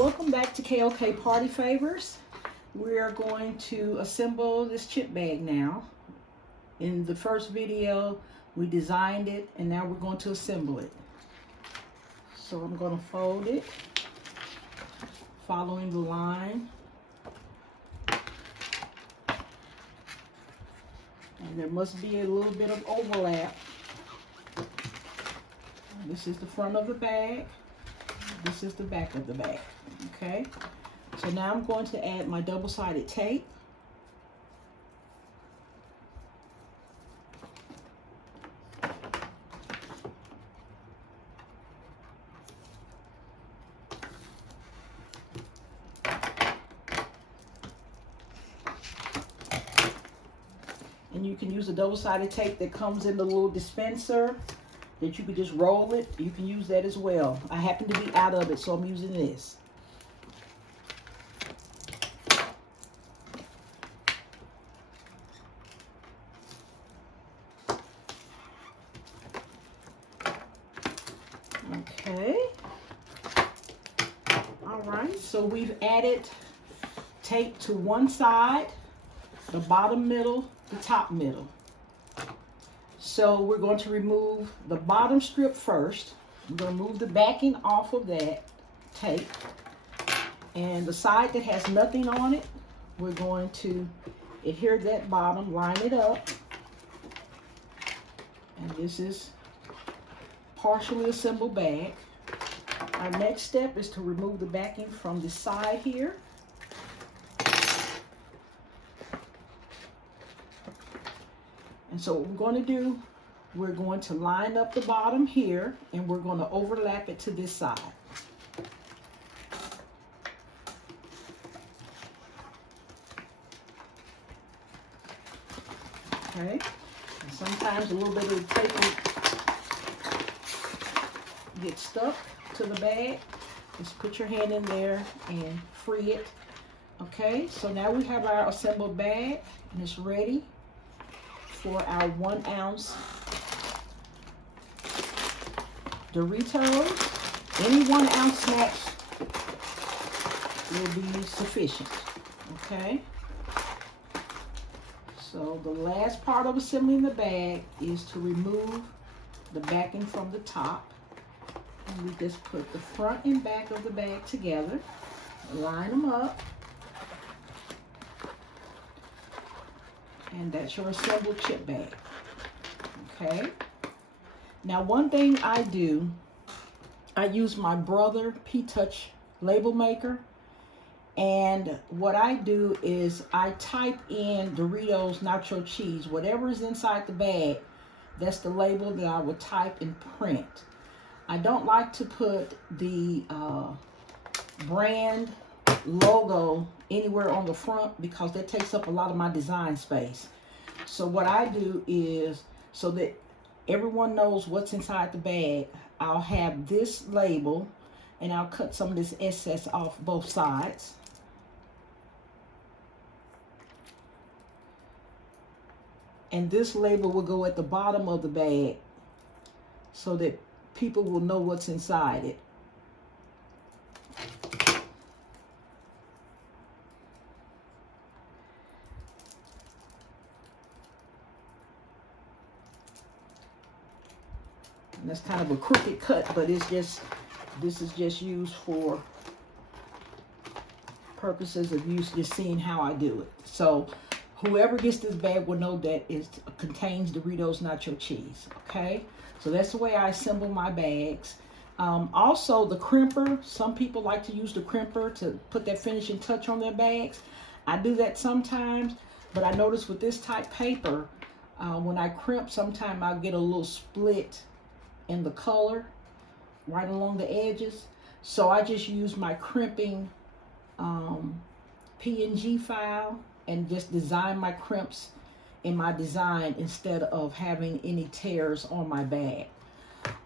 Welcome back to KOK Party Favors. We're going to assemble this chip bag now. In the first video, we designed it, and now we're going to assemble it. So I'm going to fold it, following the line. And there must be a little bit of overlap. This is the front of the bag. This is the back of the bag. Okay, so now I'm going to add my double-sided tape. And you can use a double-sided tape that comes in the little dispenser that you could just roll it. You can use that as well. I happen to be out of it, so I'm using this. Okay. All right, so we've added tape to one side, the bottom middle, the top middle. So we're going to remove the bottom strip first. I'm going to move the backing off of that tape. And the side that has nothing on it, we're going to adhere that bottom, line it up. And this is partially assembled bag. Our next step is to remove the backing from the side here. And so what we're going to do, we're going to line up the bottom here, and we're going to overlap it to this side. Okay, and sometimes a little bit of the tape gets stuck to the bag. Just put your hand in there and free it. Okay, so now we have our assembled bag, and it's ready for our 1 ounce Doritos. Any 1 ounce snacks will be sufficient. Okay, so the last part of assembling the bag is to remove the backing from the top. And we just put the front and back of the bag together, line them up, and that's your assembled chip bag. Okay, now one thing I do, I use my Brother P-Touch label maker, and what I do is I type in Doritos nacho cheese. Whatever is inside the bag, that's the label that I will type and print. I don't like to put the brand logo anywhere on the front because that takes up a lot of my design space. So what I do is, so that everyone knows what's inside the bag, I'll have this label, and I'll cut some of this excess off both sides. And this label will go at the bottom of the bag so that people will know what's inside it. And that's kind of a crooked cut, but it's just, this is just used for purposes of use, just seeing how I do it. So whoever gets this bag will know that it contains Doritos nacho cheese. Okay, so that's the way I assemble my bags. Also the crimper, some people like to use the crimper to put that finishing touch on their bags. I do that sometimes, but I notice with this type paper, when I crimp, sometimes I'll get a little split in the color right along the edges. So I just use my crimping PNG file and just design my crimps in my design instead of having any tears on my bag.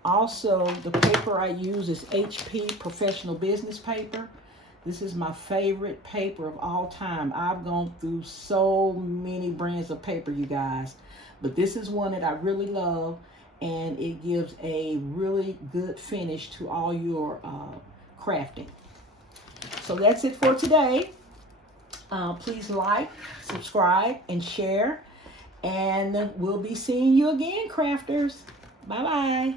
Also, the paper I use is HP Professional Business Paper. This is my favorite paper of all time. I've gone through so many brands of paper, you guys, but this is one that I really love, and it gives a really good finish to all your crafting. So that's it for today. Please like, subscribe, and share. And we'll be seeing you again, crafters. Bye-bye.